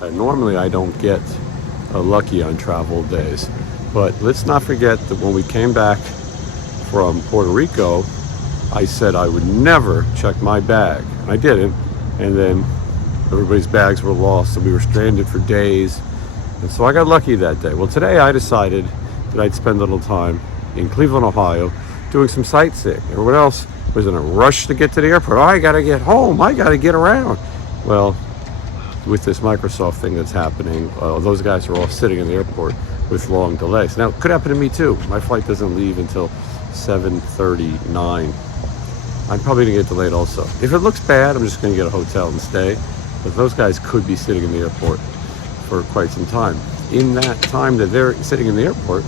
Normally I don't get lucky on travel days, but let's not forget that when we came back from Puerto Rico, I said I would never check my bag. I didn't, and then everybody's bags were lost and we were stranded for days, and so I got lucky that day. Well, today I decided that I'd spend a little time in Cleveland, Ohio, doing some sightseeing. Everyone else was in a rush to get to the airport. Oh, I gotta get home, I gotta get around. Well, with this Microsoft thing that's happening, those guys are all sitting in the airport with long delays. Now, it could happen to me too. My flight doesn't leave until 7:39. I'm probably gonna get delayed also. If it looks bad, I'm just gonna get a hotel and stay. But those guys could be sitting in the airport for quite some time. In that time that they're sitting in the airport,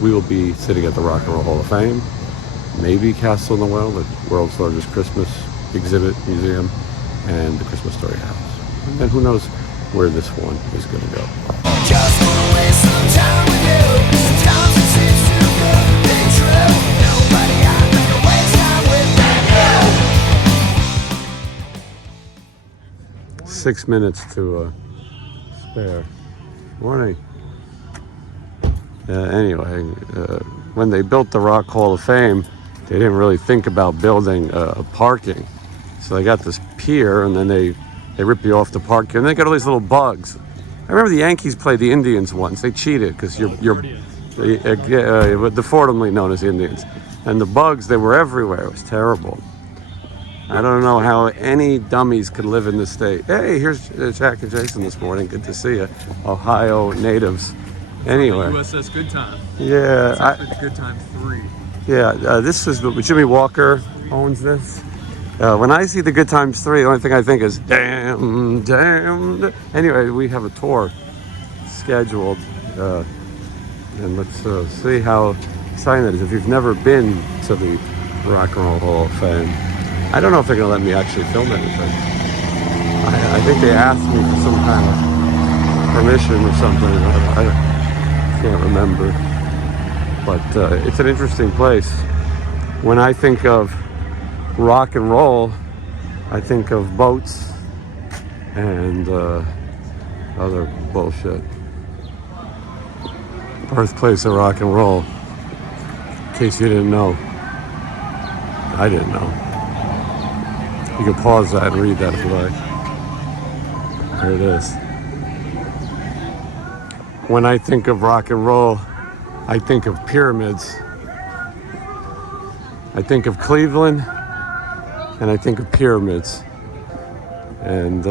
we will be sitting at the Rock and Roll Hall of Fame, maybe Castle in the Well, the world's largest Christmas exhibit museum, and the Christmas Story House. And who knows where this one is going to go. Just wanna waste some time with you. Sometimes it seems too good to be true. Nobody out there to waste time with you. 6 minutes to spare. Morning. Anyway, when they built the Rock Hall of Fame, they didn't really think about building parking. So they got this pier, and then they rip you off the parking, and they got all these little bugs. I remember the Yankees played the Indians once. They cheated because the formerly known as Indians, and the bugs, they were everywhere. It was terrible. I don't know how any dummies could live in this state. Hey, here's Jack and Jason this morning. Good to see you, Ohio natives. Anyway, USS Good Time. Yeah, Good Time 3. Yeah, this is Jimmy Walker owns this. When I see the Good Times 3, the only thing I think is damn. Anyway, we have a tour scheduled, and let's see how exciting that is. If you've never been to the Rock and Roll Hall of Fame, I don't know if they're gonna let me actually film anything. I think they asked me for some kind of permission or something. I can't remember, but it's an interesting place. When I think of rock and roll, I think of boats and other bullshit. Birthplace of rock and roll. In case you didn't know. I didn't know. You can pause that and read that if you like. There it is. When I think of rock and roll, I think of pyramids. I think of Cleveland, and I think of pyramids. And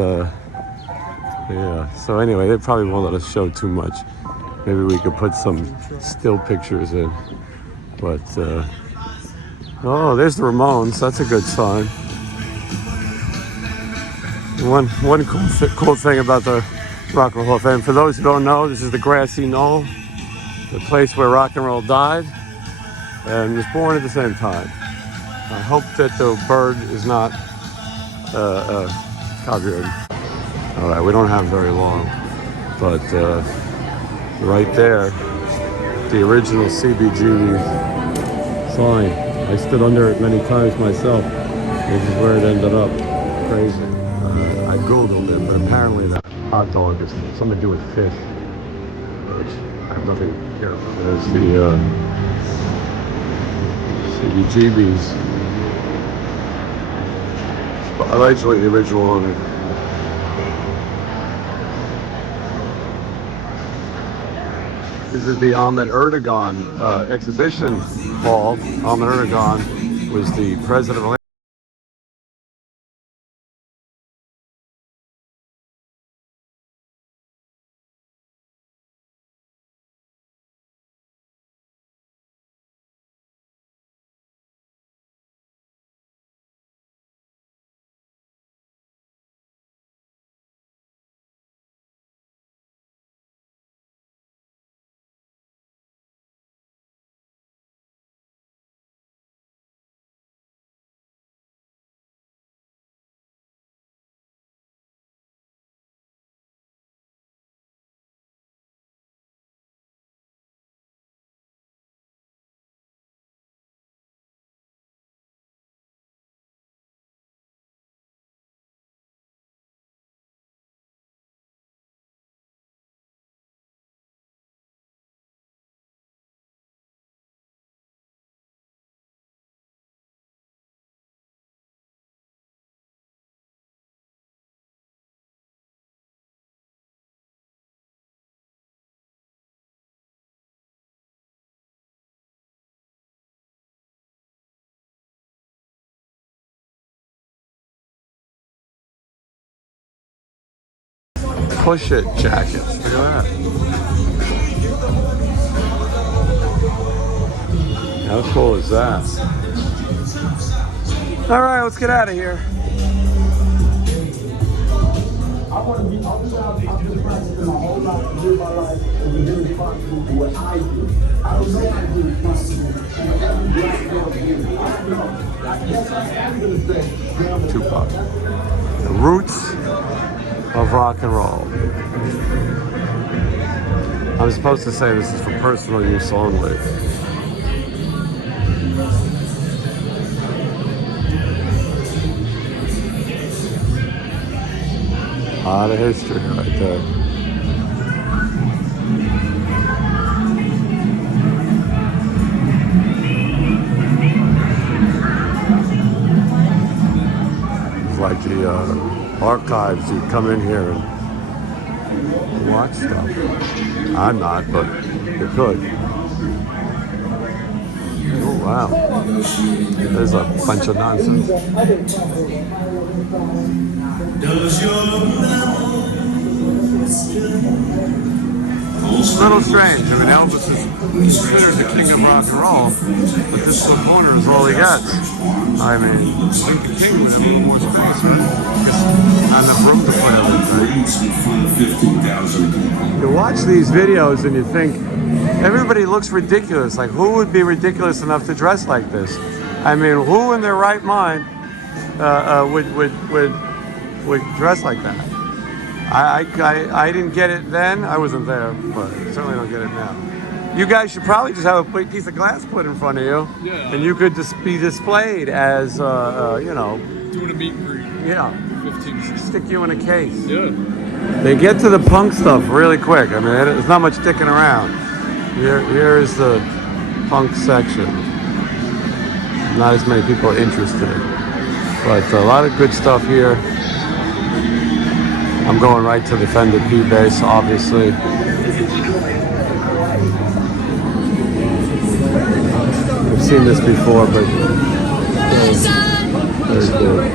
yeah, so anyway, they probably won't let us show too much. Maybe we could put some still pictures in. But oh, there's the Ramones. That's a good sign. One cool thing about the Rock and Roll Hall of Fame, for those who don't know, this is the grassy knoll, the place where rock and roll died and was born at the same time. I hope that the bird is not copyrighted. All right, we don't have very long, but right there, the original CBGB sign. I stood under it many times myself. This is where it ended up. Crazy. I Googled it, but apparently that hot dog is something to do with fish, which I have nothing here. There's the CBGB's. Allegedly the original owner. This is the Ahmet Erdogan exhibition hall. Ahmet Erdogan was the president of push it jackets. Look at that. How cool is that? All right, let's get out of here. I've been practicing my whole life to live my life and be really responsible for what I do. I don't know how to be responsible for what every black male do. I don't know. I guess I am going to say, Tupac. The roots of rock and roll. I'm supposed to say this is for personal use only. A lot of history right there. It's like the archives. You come in here and watch stuff. I'm not, but you could. Oh wow. There's a bunch of nonsense. It's a little strange. I mean, Elvis is considered the king of rock and roll, but this little corner is all he gets. I mean, I think the king would have a little more space, right? Because not enough room to put everything. You watch these videos and you think, everybody looks ridiculous. Like, who would be ridiculous enough to dress like this? I mean, who in their right mind would dress like that? I didn't get it then. I wasn't there, but I certainly don't get it now. You guys should probably just have a big piece of glass put in front of you, Yeah. and you could just be displayed as, you know. Doing a meet and greet. Yeah. 15. Stick you in a case. Yeah. They get to the punk stuff really quick. I mean, there's not much sticking around. Here is the punk section. Not as many people are interested, but a lot of good stuff here. I'm going right to the Fender P bass, obviously. I've seen this before, but very good.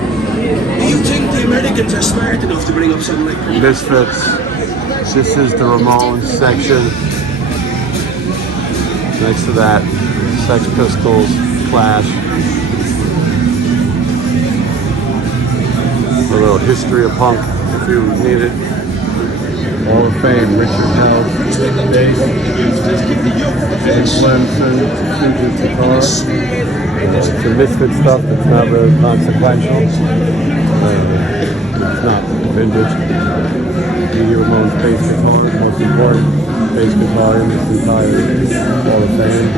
Do you think the Americans are smart enough to bring up something like that? Misfits. This is the Ramones section. Next to that, Sex Pistols, Clash. A little history of punk, if you need it. Hall of Fame, Richard Hell, bass, Ed Clemson, vintage guitar. Some Misfit stuff that's not really consequential. It's not vintage. Dee Ramone's bass guitar, most important bass guitar in this entire Hall of Fame,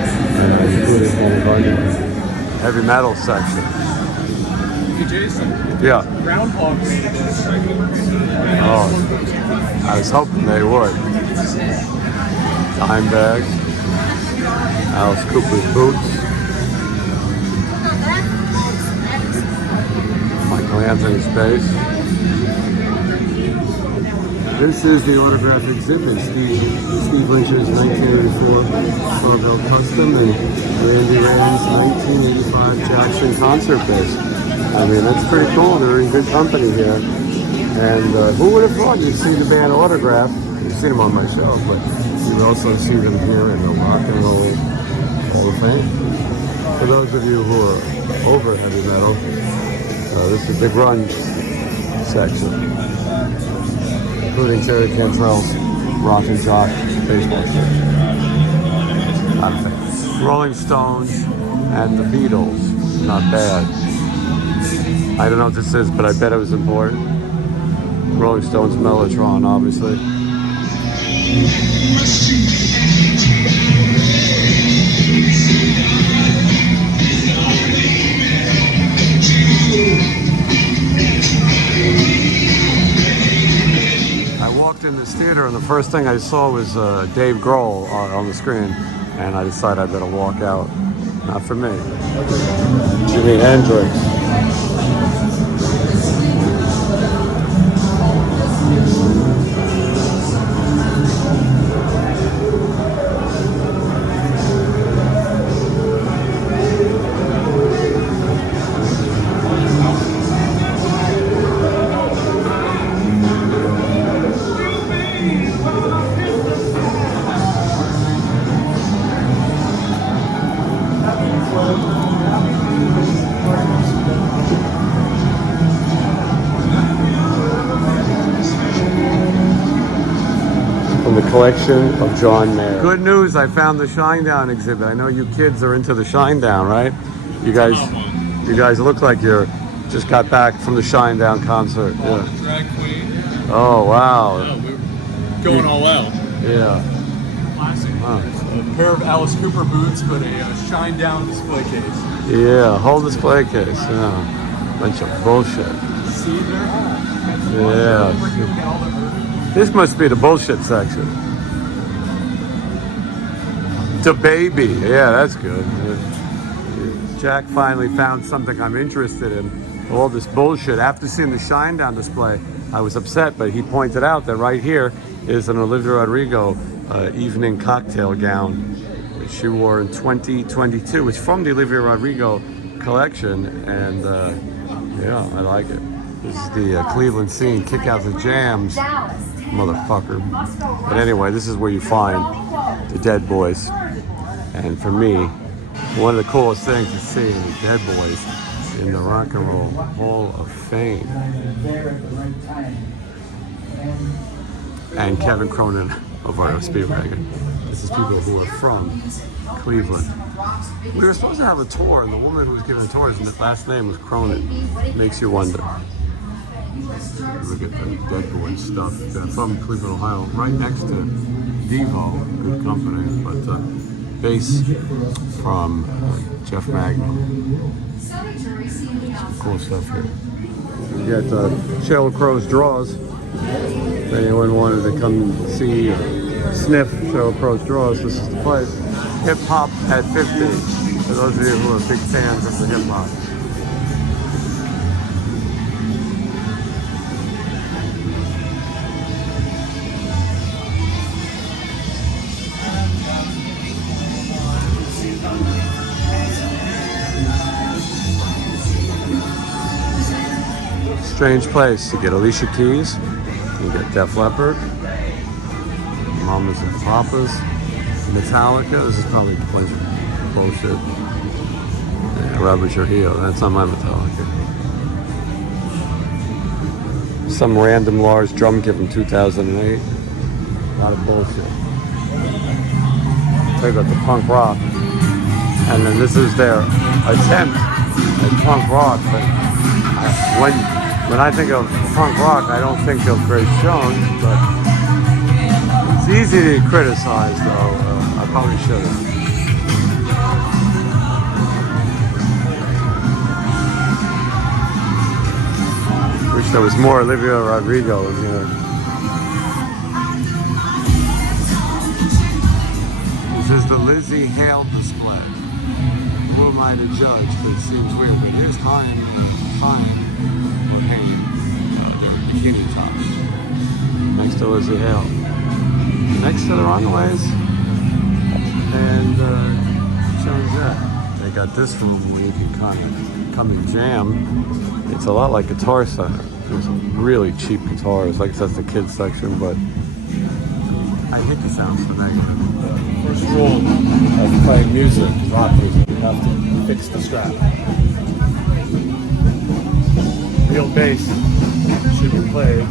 including one of our heavy metal section. Hey Jason, Yeah. Groundhog made this. Oh, I was hoping they would. Dimebag, Alice Cooper's boots, Michael Anthony's bass. This is the autograph exhibit, Steve Lynch's 1984 Carvel Custom and Randy Rand's 1985 Jackson concert bass. I mean, that's pretty cool. They're in good company here. And who would have thought you'd see the band Autograph? You've seen them on my show, but you would also see them here in the Rock and Roll Hall of Fame. For those of you who are over heavy metal, this is the grunge section, including Terry Cantrell's Rock and Jock baseball section. Rolling Stones and the Beatles. Not bad. I don't know what this is, but I bet it was important. Rolling Stones Mellotron, obviously. I walked in this theater and the first thing I saw was Dave Grohl on the screen, and I decided I better walk out. Not for me. Jimi Hendrix. in the collection of John Mayer. Good news, I found the Shinedown exhibit. I know you kids are into the Shinedown, right? You guys look like you're just got back from the Shinedown concert. Oh, the drag queen. Oh, wow. Oh, we're going all out. Yeah. Classic. A pair of Alice Cooper boots, but a Shinedown display case. Yeah, whole display case. Yeah. Bunch of bullshit. See there? Yeah. This must be the bullshit section. The baby. Yeah, that's good. Jack finally found something I'm interested in. All this bullshit. After seeing the Shinedown display, I was upset, but he pointed out that right here is an Olivia Rodrigo evening cocktail gown that she wore in 2022. It's from the Olivia Rodrigo collection, and yeah, I like it. This is the Cleveland scene, kick out the jams, motherfucker. But anyway, this is where you find the Dead Boys. And for me, one of the coolest things to see the Dead Boys in the Rock and Roll Hall of Fame. And Kevin Cronin of RO Speedwagon. This is people who are from Cleveland. We were supposed to have a tour, and the woman who was giving tours, and the last name was Cronin. Makes you wonder. Look at the Dead Boys stuff. They're from Cleveland, Ohio, right next to Devo, good company, but bass from Jeff Magnum. Some cool stuff here. We got Sheryl Crow's Draws. If anyone wanted to come and see or sniff Sheryl Crow's Draws, this is the place. Hip Hop at 50. For those of you who are big fans of the hip hop. Strange place. You get Alicia Keys, you get Def Leppard, Mamas and Papas, Metallica. This is probably a bunch of bullshit. Yeah, Robert Trujillo. That's not my Metallica. Some random Lars drum kit from 2008. A lot of bullshit. Tell you about the punk rock. And then this is their attempt at punk rock, but when I think of punk rock, I don't think of Grace Jones, but it's easy to criticize, though. I probably shouldn't. Wish there was more Olivia Rodrigo in here. This is the Lizzie Hale display. Who am I to judge? But it seems weird. But here's time. Bikini tops next to Lizzie Hale, next to the Runaways, and they got this room where you can come and jam. It's a lot like Guitar Center. There's some really cheap guitars, like that's the kids section, but I hate the sounds for negative. First rule of playing music, rock music, you have to fix the strap. Real bass should be played.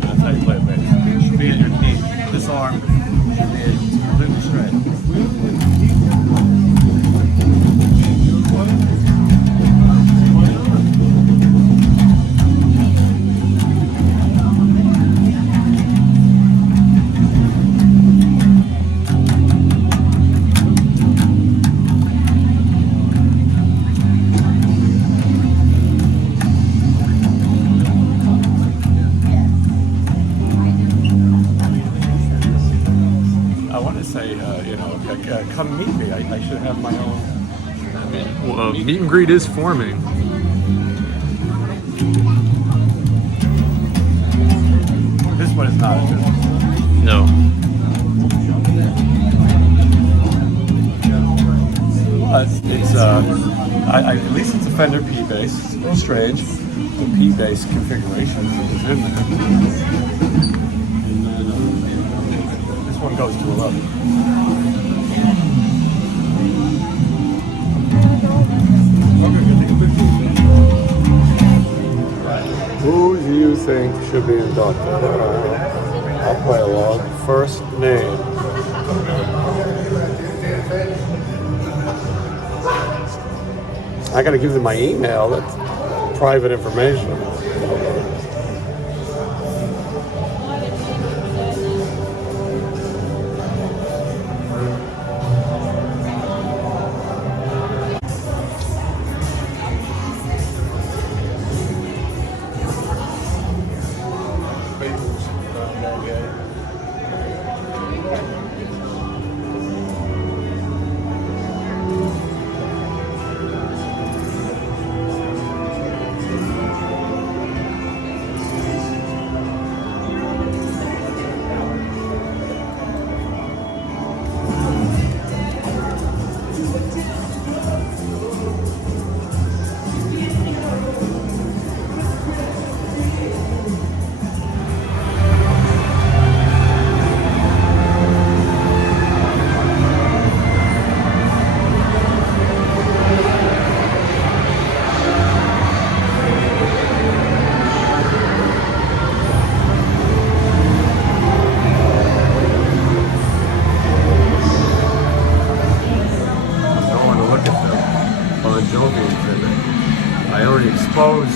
That's how you play a bass. It should be in your knee. This arm should be completely straight. Come meet me. I should have my own. Well, meet and greet is forming. This one is not a business. No. At least it's a Fender P bass. It's a little strange. The P bass configuration is in there. And then this one goes to 11. think should be inducted. I'll play along. First name. I gotta give them my email. That's private information.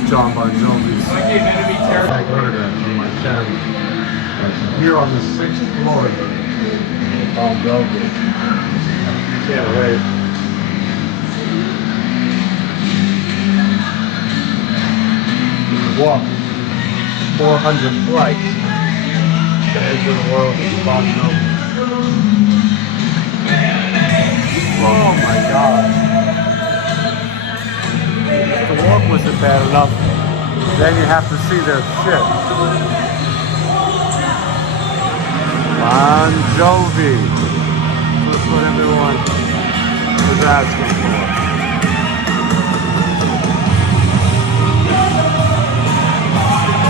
John Bon Jovi's photograph on my channel. Here on the 6th floor of Bon Jovi. Can't wait. Walk 400 flights to enter the world of Bon Jovi. Oh my God. The walk wasn't bad enough. Then you have to see their shit. Bon Jovi. That's what everyone was asking for.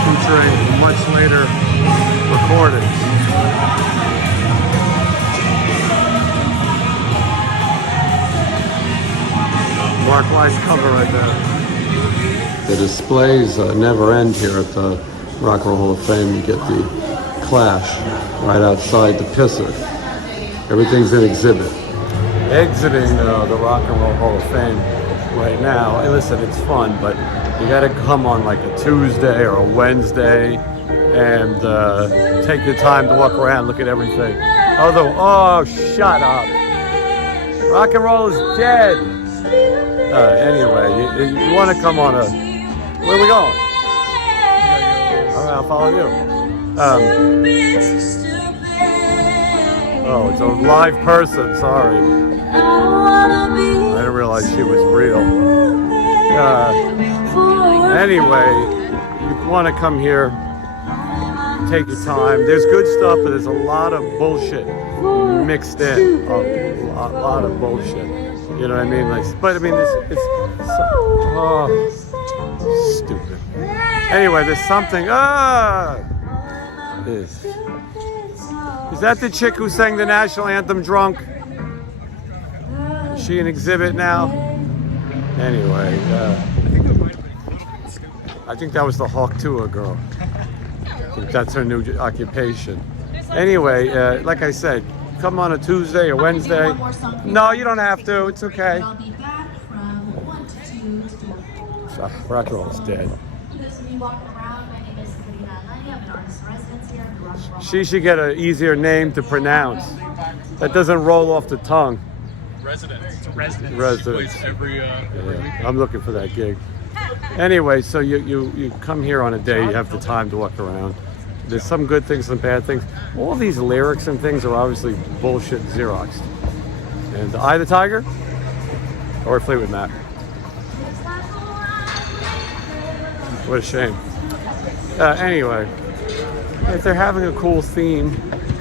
Featuring much later recordings. Mark Weiss cover right there. The displays never end here at the Rock and Roll Hall of Fame. You get the Clash right outside the pisser. Everything's in exhibit. Exiting the Rock and Roll Hall of Fame right now. Hey, listen, it's fun, but you got to come on like a Tuesday or a Wednesday and take the time to walk around, look at everything. Although, oh, shut up. Rock and roll is dead. Anyway, you want to come on a... Where are we going? All right, I'll follow you. Oh, it's a live person, sorry. I didn't realize she was real. Anyway, you want to come here, take your time. There's good stuff, but there's a lot of bullshit mixed in. A lot of bullshit. You know what I mean? Like, but I mean, it's so, stupid. Anyway, there's something. Is that the chick who sang the national anthem drunk? Is she an exhibit now? Anyway, I think that was the Hawk Tour girl. I think that's her new occupation. Anyway, like I said, come on a Tuesday or Wednesday. No, you don't have to. It's okay. Rock and roll is dead. She should get an easier name to pronounce. That doesn't roll off the tongue. Residence. Yeah, I'm looking for that gig. Anyway, so you come here on a day, you have the time to walk around. There's some good things, some bad things. All these lyrics and things are obviously bullshit Xeroxed. And Eye the Tiger or Fleetwood Mac. What a shame. Anyway, if they're having a cool theme,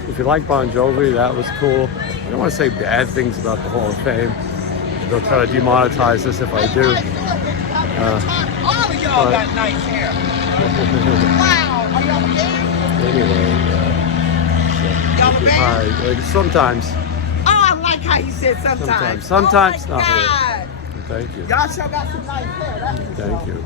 if you like Bon Jovi, that was cool. I don't want to say bad things about the Hall of Fame. They'll try to demonetize this if I do. All of y'all got nice hair. Wow, are y'all bad? Anyway, Y'all bad? sometimes. Oh, I like how you said sometimes. Sometimes Oh not my God. really. Thank you. Y'all sure got some nice hair. That's Thank you.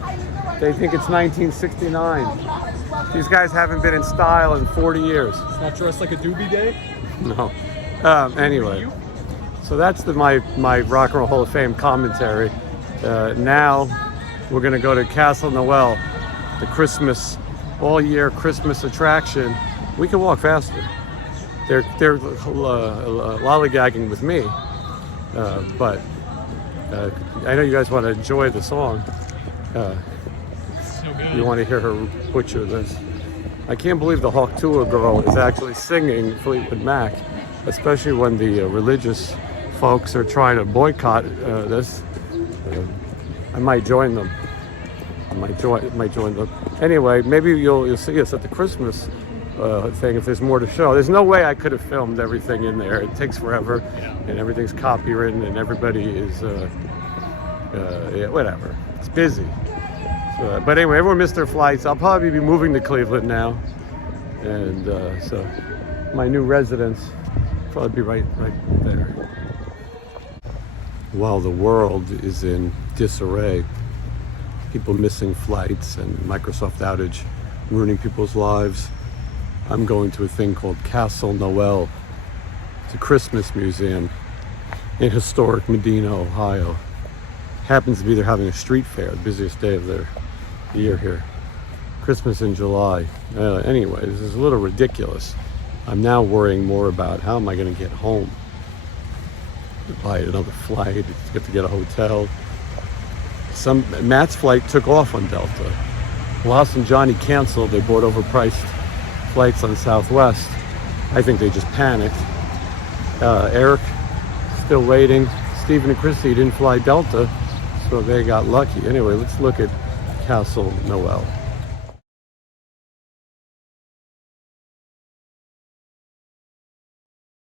How you doing? They think it's 1969. These guys haven't been in style in 40 years. It's not dressed like a doobie day. No. Anyway, so that's my Rock and Roll Hall of Fame commentary. Now we're going to go to Castle Noel, the Christmas, all-year Christmas attraction. We can walk faster. They're lollygagging with me, but I know you guys want to enjoy the song. So good. You want to hear her butcher this. I can't believe the Hawk Tuah girl is actually singing Fleetwood Mac, especially when the religious folks are trying to boycott this. I might join them. I might join them. Anyway, maybe you'll see us at the Christmas thing if there's more to show. There's no way I could have filmed everything in there. It takes forever, and everything's copywritten, and everybody is whatever. It's busy. So, but anyway, everyone missed their flights. I'll probably be moving to Cleveland now, and so my new residence will probably be right there. While the world is in disarray, people missing flights and Microsoft outage ruining people's lives, I'm going to a thing called Castle Noel. It's a Christmas museum in historic Medina, Ohio. Happens to be they're having a street fair, the busiest day of their year here. Christmas in July. Anyway, this is a little ridiculous. I'm now worrying more about how am I going to get home. Buy another flight, get to get a hotel. Matt's flight took off on Delta. Lost and Johnny canceled. They bought overpriced flights on Southwest. I think they just panicked. Eric, still waiting. Stephen and Christy didn't fly Delta, so they got lucky. Anyway, let's look at Castle Noel.